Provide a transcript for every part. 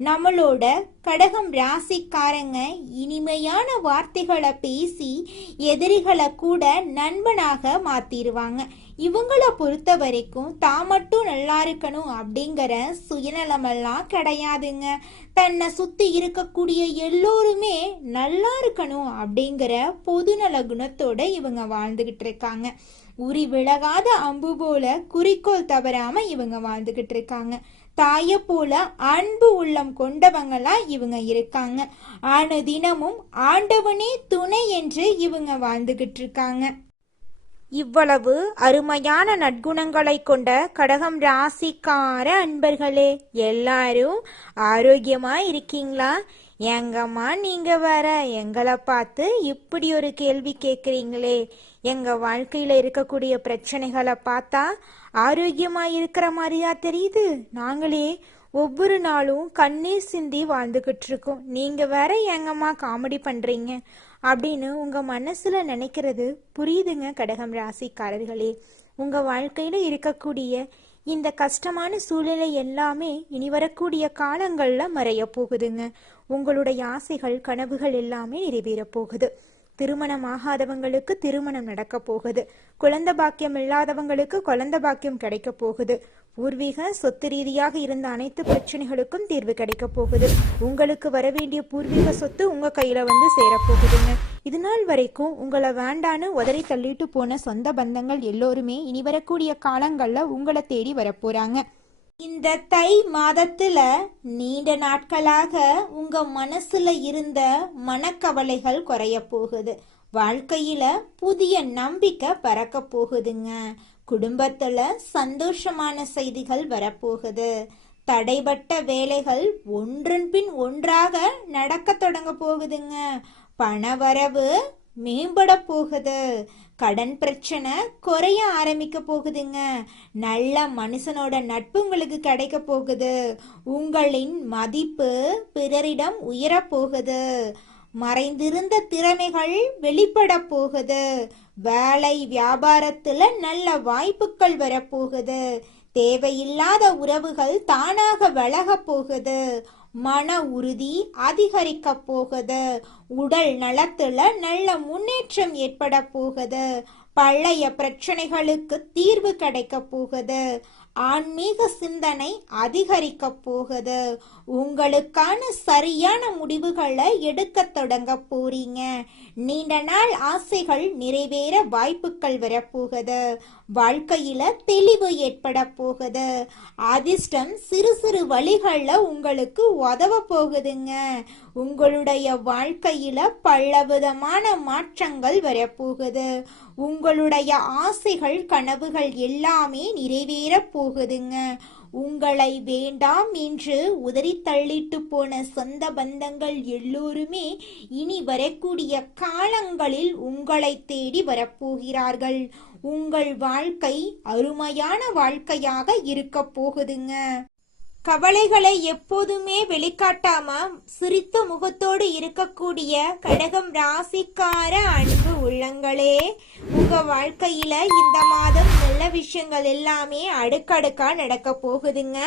நம்மளோட கடகம் ராசிக்காரங்க இனிமையான வார்த்தைகளை பேசி எதிரிகளை கூட நண்பனாக மாத்திடுவாங்க இவங்களை பொறுத்த வரைக்கும் தான் மட்டும் நல்லா இருக்கணும் அப்படிங்கிற சுயநலமெல்லாம் கிடையாதுங்க. தன்னை சுத்தி இருக்கக்கூடிய எல்லோருமே நல்லா இருக்கணும் அப்படிங்கிற பொதுநல குணத்தோட இவங்க வாழ்ந்துகிட்டு இருக்காங்க. உரி விலகாத அம்பு போல குறிக்கோள் தவறாம இவங்க வாழ்ந்துகிட்டு இருக்காங்க. தாய போல அன்பு உள்ளம் கொண்டவங்களா இவங்க இருக்காங்க. ஆன தினமும் ஆண்டவனே துணை என்று இவங்க வாழ்ந்துகிட்டு இருக்காங்க. இவ்வளவு அருமையான நற்குணங்களை கொண்ட கடகம் ராசிக்கார அன்பர்களே எல்லாரும் ஆரோக்கியமா இருக்கீங்களா? எங்கம்மா நீங்க வேற? எங்களை பார்த்து இப்படி ஒரு கேள்வி கேட்குறீங்களே. எங்க வாழ்க்கையில இருக்கக்கூடிய பிரச்சனைகளை பார்த்தா ஆரோக்கியமா இருக்கிற மாதிரியா தெரியுது? நாங்களே ஒவ்வொரு நாளும் கண்ணீர் சிந்தி வாழ்ந்துகிட்டு இருக்கோம். நீங்க வேற எங்கம்மா காமெடி பண்றீங்க? அப்படின்னு உங்கள் மனசில் நினைக்கிறது புரியுதுங்க கடகம் ராசிக்காரர்களே. உங்கள் வாழ்க்கையில் இருக்கக்கூடிய இந்த கஷ்டமான சூழ்நிலை எல்லாமே இனி வரக்கூடிய காலங்களில் மறைய போகுதுங்க. உங்களுடைய ஆசைகள் கனவுகள் எல்லாமே நிறைவேறப் போகுது. திருமணம் ஆகாதவங்களுக்கு திருமணம் நடக்க போகுது. குழந்த பாக்கியம் இல்லாதவங்களுக்கு குழந்த பாக்கியம் கிடைக்க போகுது. பூர்வீக சொத்து ரீதியாக இருந்த அனைத்து பிரச்சனைகளுக்கும் தீர்வு கிடைக்க போகுது. உங்களுக்கு வர வேண்டிய பூர்வீக சொத்து உங்க கையில வந்து சேரப்போகுதுங்க இது நாள் வரைக்கும் உங்களை வேண்டான்னு உதறி தள்ளிட்டு போன சொந்த பந்தங்கள் எல்லோருமே இனி வரக்கூடிய காலங்கள்ல உங்களை தேடி வரப்போறாங்க இந்த தை மாதத்துல நீண்ட நாட்களாக உங்க மனசுல இருந்த மனக்கவலைகள் குறைய போகுது. வாழ்க்கையில புதிய நம்பிக்கை பறக்க போகுதுங்க. குடும்பத்துல சந்தோஷமான செய்திகள் வரப்போகுது. தடைபட்ட வேலைகள் ஒன்றன் பின் ஒன்றாக நடக்க தொடங்க போகுதுங்க. பணவரவு மேம்பட போகுது. கடன் பிரச்சனை குறைய ஆரம்பிக்க போகுதுங்க. நல்ல மனுஷனோட நட்பு உங்களுக்கு கிடைக்க போகுது. உங்களின் மதிப்பு பிறரிடம் உயரப் போகுது. மறைந்திருந்த திறமைகள் வெளிப்பட போகுது. வேலை வியாபாரத்துல நல்ல வாய்ப்புகள் வரப்போகுது. தேவையில்லாத உறவுகள் தானாக வளக போகுது. மன உறுதி அதிகரிக்க போகுது. உடல் நலத்துல நல்ல முன்னேற்றம் ஏற்பட போகுது. பழைய பிரச்சனைகளுக்கு தீர்வு கிடைக்க போகுது. ஆன்மீக சிந்தனை அதிகரிக்க போகுது. உங்களுக்கான சரியான முடிவுகளை எடுக்க தொடங்க போறீங்க. நீண்ட நாள் ஆசைகள் நிறைவேற வாய்ப்புகள் வரப்போகுது. வாழ்க்கையில தெளிவு ஏற்பட போகுது. அதிர்ஷ்டம் சிறு சிறு வழிகள்ல உங்களுக்கு உதவ போகுதுங்க. உங்களுடைய வாழ்க்கையில பலவிதமான மாற்றங்கள் வரப்போகுது. உங்களுடைய ஆசைகள் கனவுகள் எல்லாமே நிறைவேற போகுதுங்க. உங்களை வேண்டாம் என்று உதறி தள்ளிட்டு போன சொந்த பந்தங்கள் எல்லோருமே இனி வரக்கூடிய காலங்களில் உங்களை தேடி வரப்போகிறார்கள். உங்கள் வாழ்க்கை அருமையான வாழ்க்கையாக இருக்க போகுதுங்க. கவலைகளை எப்போதுமே வெளிக்காட்டாம சிரித்த முகத்தோடு இருக்கக்கூடிய கடகம் ராசிக்கார அன்பு உள்ளங்களே உங்க வாழ்க்கையில இந்த மாதம் நல்ல விஷயங்கள் எல்லாமே அடுக்கடுக்கா நடக்க போகுதுங்க.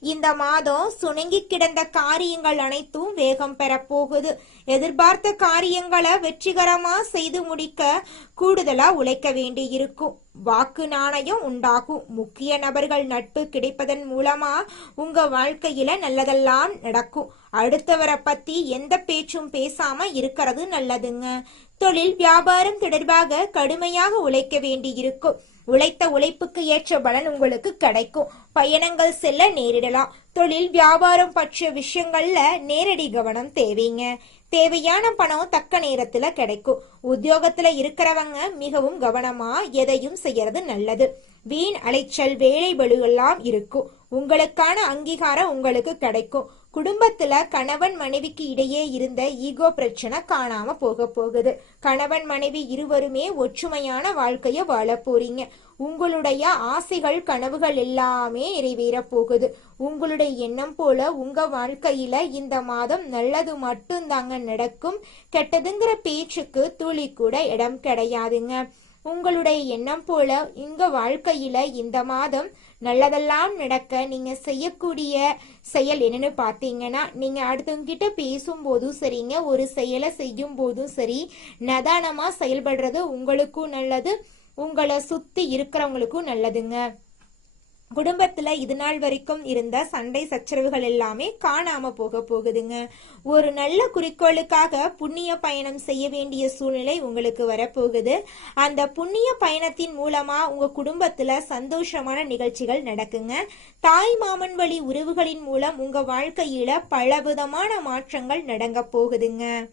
இந்த மாதம் சுணங்கி கிடந்த காரியங்கள் அனைத்தும் வேகம் பெற போகுது. எதிர்பார்த்த காரியங்களை வெற்றிகரமா செய்து முடிக்க கூடுதலா உழைக்க வேண்டி இருக்கும் வாக்கு நாணயம் உண்டாகும். முக்கிய நபர்கள் நட்பு கிடைப்பதன் மூலமா உங்க வாழ்க்கையில நல்லதெல்லாம் நடக்கும். அடுத்தவரை பத்தி எந்த பேச்சும் பேசாம இருக்கிறது நல்லதுங்க. தொழில் வியாபாரம் தொடர்பாக கடுமையாக உழைக்க வேண்டி இருக்கும் உழைத்த உழைப்புக்கு ஏற்ற பலன் உங்களுக்கு கிடைக்கும். பயணங்கள் செல்ல நேரிடலாம். தொழில் வியாபாரம் பற்றிய விஷயங்கள்ல நேரடி கவனம் தேவைங்க. தேவையான பணம் தக்க நேரத்துல கிடைக்கும். உத்தியோகத்துல இருக்கிறவங்க மிகவும் கவனமா எதையும் செய்யறது நல்லது. வீண் அலைச்சல் வேலை பளு எல்லாம் இருக்கும். உங்களுக்கான அங்கீகாரம் உங்களுக்கு கிடைக்கும். குடும்பத்துல கணவன் மனைவிக்கு இடையே இருந்த ஈகோ பிரச்சனை காணாம போக போகுது. கணவன் மனைவி இருவருமே ஒற்றுமையான வாழ்க்கைய வாழ போறீங்க. உங்களுடைய ஆசைகள் கனவுகள் எல்லாமே நிறைவேற போகுது உங்களுடைய எண்ணம் போல உங்க வாழ்க்கையில இந்த மாதம் நல்லது மட்டும்தாங்க நடக்கும். கெட்டதுங்கிற பேச்சுக்கு துளி கூட இடம் கிடையாதுங்க. உங்களுடைய எண்ணம் போல உங்க வாழ்க்கையில இந்த மாதம் நல்லதெல்லாம் நடக்க நீங்க செய்யக்கூடிய செயல் என்னன்னு பார்த்தீங்கன்னா நீங்க அடுத்தவங்கிட்ட பேசும்போதும் சரிங்க ஒரு செயலை செய்யும் போதும் சரி நதானமா செயல்படுறது உங்களுக்கும் நல்லது. உங்களை சுத்தி இருக்கிறவங்களுக்கும் நல்லதுங்க. குடும்பத்துல இது நாள் வரைக்கும் இருந்த சண்டை சச்சரவுகள் எல்லாமே காணாம போக போகுதுங்க. ஒரு நல்ல குறிக்கோளுக்காக புண்ணிய பயணம் செய்ய வேண்டிய சூழ்நிலை உங்களுக்கு வரப்போகுது. அந்த புண்ணிய பயணத்தின் மூலமா உங்க குடும்பத்துல சந்தோஷமான நிகழ்ச்சிகள் நடக்குங்க. தாய் மாமன் வழி உறவுகளின் மூலம் உங்க வாழ்க்கையில பலவிதமான மாற்றங்கள் நடங்க போகுதுங்க.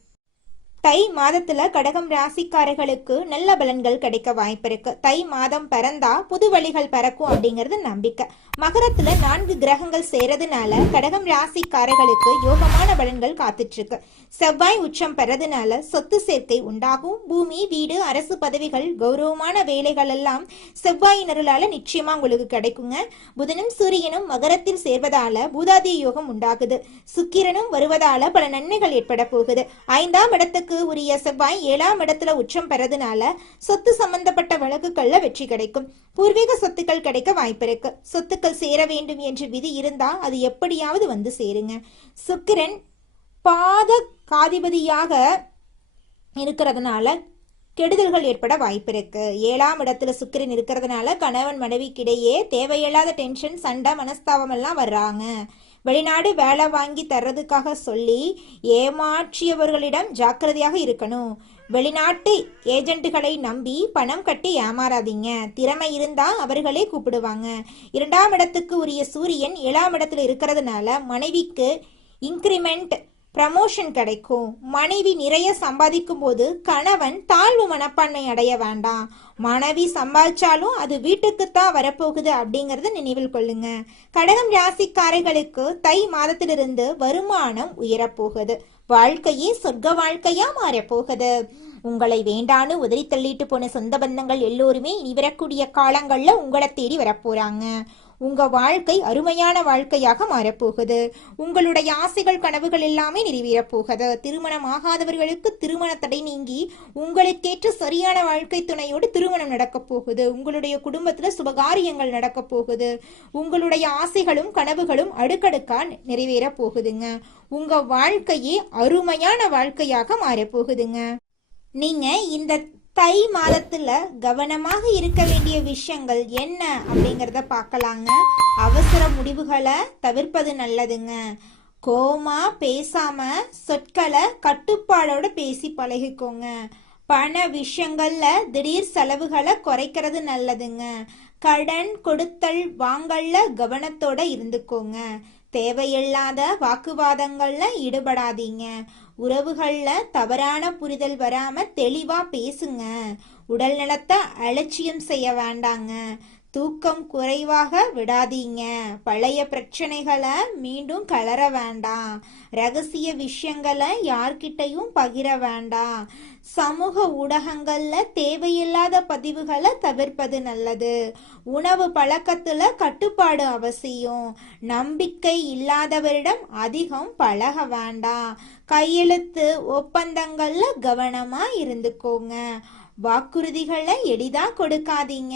தை மாதத்துல கடகம் ராசிக்காரர்களுக்கு நல்ல பலன்கள் கிடைக்க வாய்ப்பு இருக்கு. தை மாதம் பிறந்தா புது வழிகள் பிறக்கும் அப்படிங்கிறது நம்பிக்கை. மகரத்துல நான்கு கிரகங்கள் சேரதுனால கடகம் ராசிக்காரர்களுக்கு யோகமான பலன்கள் காத்துட்டு இருக்கு செவ்வாய் உச்சம் பெறதுனால சொத்து சேர்க்கை உண்டாகும். பூமி வீடு அரசு பதவிகள் கௌரவமான வேலைகள் எல்லாம் செவ்வாயினருளால நிச்சயமா உங்களுக்கு கிடைக்குங்க. புதனும் சூரியனும் மகரத்தில் சேர்வதால பூதாதி யோகம் உண்டாகுது. சுக்கிரனும் வருவதால பல நன்மைகள் ஏற்பட போகுது. ஐந்தாம் இடத்துக்கு உரிய செவ்வாய் ஏழாம் இடத்துல உச்சம் பெறதுனால சொத்து சம்பந்தப்பட்ட வழக்குகள்ல வெற்றி கிடைக்கும். பூர்வீக சொத்துக்கள் கிடைக்க வாய்ப்பு இருக்கு. சொத்துக்கள் சேர வேண்டும் என்று விதி இருந்தா அது எப்படியாவது வந்து சேருங்க. சுக்கிரன் பாத காதிபதியாக இருக்கிறதுனால கெடுதல்கள் ஏற்பட வாய்ப்பு இருக்கு. ஏழாம் இடத்துல சுக்கிரன் இருக்கிறதுனால கணவன் மனைவிக்கிடையே தேவையில்லாத டென்ஷன் சண்டை மனஸ்தாபம் எல்லாம் வர்றாங்க. வெளிநாடு வேலை வாங்கி தர்றதுக்காக சொல்லி ஏமாற்றியவர்களிடம் ஜாக்கிரதையாக இருக்கணும். வெளிநாட்டு ஏஜென்ட்டுகளை நம்பி பணம் கட்டி ஏமாறாதீங்க. திறமை இருந்தா அவர்களே கூப்பிடுவாங்க. இரண்டாம் இடத்துக்கு உரிய சூரியன் ஏழாம் இடத்துல இருக்கிறதுனால மனைவிக்கு இன்க்ரிமெண்ட் ப்ரமோஷன் கிடைக்கும். மனைவி நிறைய சம்பாதிக்கும் போது கணவன் தாழ்வு மனப்பான்மை அடைய வேண்டாம். மனைவி சம்பாதிச்சாலும் அது வீட்டுக்குத்தான் வரப்போகுது அப்படிங்கறத நினைவில் கொள்ளுங்க. கடகம் ராசிக்காரர்களுக்கு தை மாதத்திலிருந்து வருமானம் உயரப்போகுது. வாழ்க்கையே சொர்க்க வாழ்க்கையா மாறப்போகுது. உங்களை வேண்டான்னு உதறி தள்ளிட்டு போன சொந்த பந்தங்கள் எல்லோருமே இனி வரக்கூடிய காலங்கள்ல உங்களை தேடி வரப்போறாங்க. உங்க வாழ்க்கை அருமையான வாழ்க்கையாக மாறப்போகுது. உங்களுடைய ஆசைகள் கனவுகள் எல்லாமே நிறைவேறப் போகுது திருமணம் ஆகாதவர்களுக்கு திருமண தடை நீங்கி உங்களுக்கேற்ற சரியான வாழ்க்கை துணையோடு திருமணம் நடக்கப் போகுது. உங்களுடைய குடும்பத்துல சுபகாரியங்கள் நடக்கப் போகுது. உங்களுடைய ஆசைகளும் கனவுகளும் அடுக்கடுக்கா நிறைவேறப் போகுதுங்க. உங்க வாழ்க்கையே அருமையான வாழ்க்கையாக மாறப்போகுதுங்க நீங்க இந்த தை மாதத்துல கவனமாக இருக்க வேண்டிய விஷயங்கள் என்ன அப்படிங்கறத பார்க்கலாங்க. அவசர முடிவுகளை தவிர்ப்பது நல்லதுங்க. கோமா பேசாம சொற்களை கட்டுப்பாடோட பேசி பழகிக்கோங்க. பண விஷயங்கள்ல திடீர் செலவுகளை குறைக்கிறது நல்லதுங்க. கடன் கொடுத்தல் வாங்கல்ல கவனத்தோட இருந்துக்கோங்க. தேவையில்லாத வாக்குவாதங்கள்ல ஈடுபடாதீங்க. உறவுகள்ல தவறான புரிதல் வராம தெளிவா பேசுங்க. உடல் நலத்தை அலட்சியம் செய்ய வேண்டாங்க. தூக்கம் குறைவாக விடாதீங்க. பழைய பிரச்சனைகளை மீண்டும் கலர வேண்டாம். ரகசிய விஷயங்களை யார்கிட்டையும் பகிர வேண்டாம். சமூக ஊடகங்களில் தேவையில்லாத பதிவுகளை தவிர்ப்பது நல்லது. உணவு பழக்கத்தில் கட்டுப்பாடு அவசியம். நம்பிக்கை இல்லாதவரிடம் அதிகம் பழக வேண்டாம். கையெழுத்து ஒப்பந்தங்களில் கவனமாக இருந்துக்கோங்க. வாக்குறுதிகளை எளிதாக கொடுக்காதீங்க.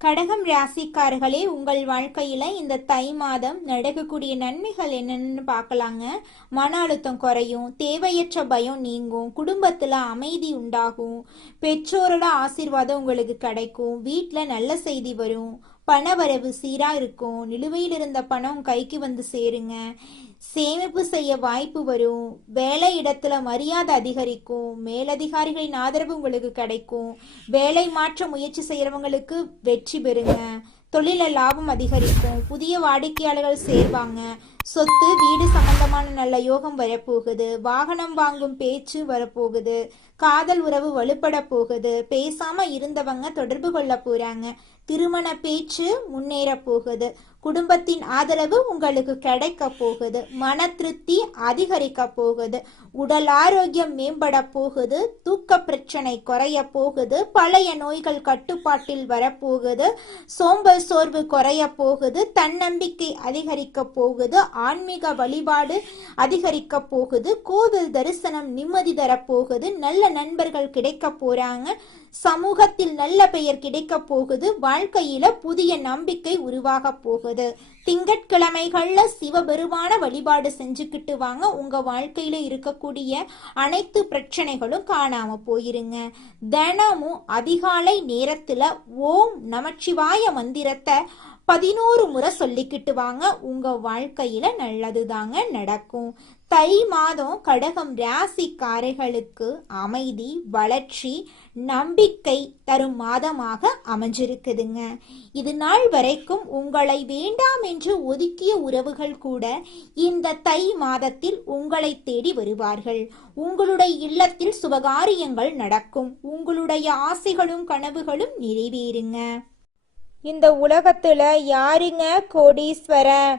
கடகம் ராசிக்காரர்களே உங்கள் வாழ்க்கையில இந்த தை மாதம் நடக்கக்கூடிய நன்மைகள் என்னென்னு பார்க்கலாங்க. மன அழுத்தம் குறையும் தேவையற்ற பயம் நீங்கும் குடும்பத்துல அமைதி உண்டாகும் பெற்றோரோட ஆசீர்வாதம் உங்களுக்கு கிடைக்கும் வீட்டில் நல்ல செய்தி வரும் பணவரவு சீரா இருக்கும் நிலுவையில் இருந்த பணம் கைக்கு வந்து சேருங்க. சேமிப்பு செய்ய வாய்ப்பு வரும். வேலை இடத்துல மரியாதை அதிகரிக்கும். மேலதிகாரிகளின் ஆதரவு உங்களுக்கு கிடைக்கும். வேலை மாற்ற முயற்சி செய்யறவங்களுக்கு வெற்றி பெறுங்க. தொழில லாபம் அதிகரிக்கும். புதிய வாடிக்கையாளர்கள் சேர்வாங்க. சொத்து வீடு சம்பந்தமான நல்ல யோகம் வரப்போகுது. வாகனம் வாங்கும் பேச்சு வரப்போகுது. காதல் உறவு வலுப்பட போகுது. பேசாம இருந்தவங்க தொடர்பு கொள்ள போறாங்க. திருமண பேச்சு முன்னேற போகுது. குடும்பத்தின் ஆதரவு உங்களுக்கு கிடைக்க போகுது. மன திருப்தி அதிகரிக்க போகுது. உடல் ஆரோக்கியம் மேம்பட போகுது. தூக்க பிரச்சனை குறைய போகுது. பழைய நோய்கள் கட்டுப்பாட்டில் வரப்போகுது சோம்பல் சோர்வு குறைய போகுது. தன்னம்பிக்கை அதிகரிக்க போகுது. ஆன்மீக வழிபாடு அதிகரிக்க போகுது. கோவில் தரிசனம் நிம்மதி தரப்போகுது நல்ல நண்பர்கள் கிடைக்க போறாங்க. சமூகத்தில் நல்ல பெயர் கிடைக்க போகுது வாழ்க்கையில புதிய நம்பிக்கை உருவாக போகுது. திங்கட்கிழமைகள்ல சிவபெருமான வழிபாடு செஞ்சுக்கிட்டு வாங்க. உங்க வாழ்க்கையில இருக்கக்கூடிய அனைத்து பிரச்சனைகளும் காணாம போயிருங்க. தினமும் அதிகாலை நேரத்துல ஓம் நமச்சிவாய மந்திரத்தை பதினோரு முறை சொல்லிக்கிட்டு வாங்க. உங்க வாழ்க்கையில நல்லதுதாங்க நடக்கும். தை மாதம் கடகம் ராசிக்காரர்களுக்கு அமைதி வளர்ச்சி நம்பிக்கை தரும் மாதமாக அமைஞ்சிருக்குதுங்க. இது நாள் வரைக்கும் உங்களை வேண்டாம் என்று ஒதுக்கிய உறவுகள் கூட இந்த தை மாதத்தில் உங்களை தேடி வருவார்கள். உங்களுடைய இல்லத்தில் சுபகாரியங்கள் நடக்கும். உங்களுடைய ஆசைகளும் கனவுகளும் நிறைவேறுங்க. இந்த உலகத்துல யாருங்க கோடீஸ்வரன்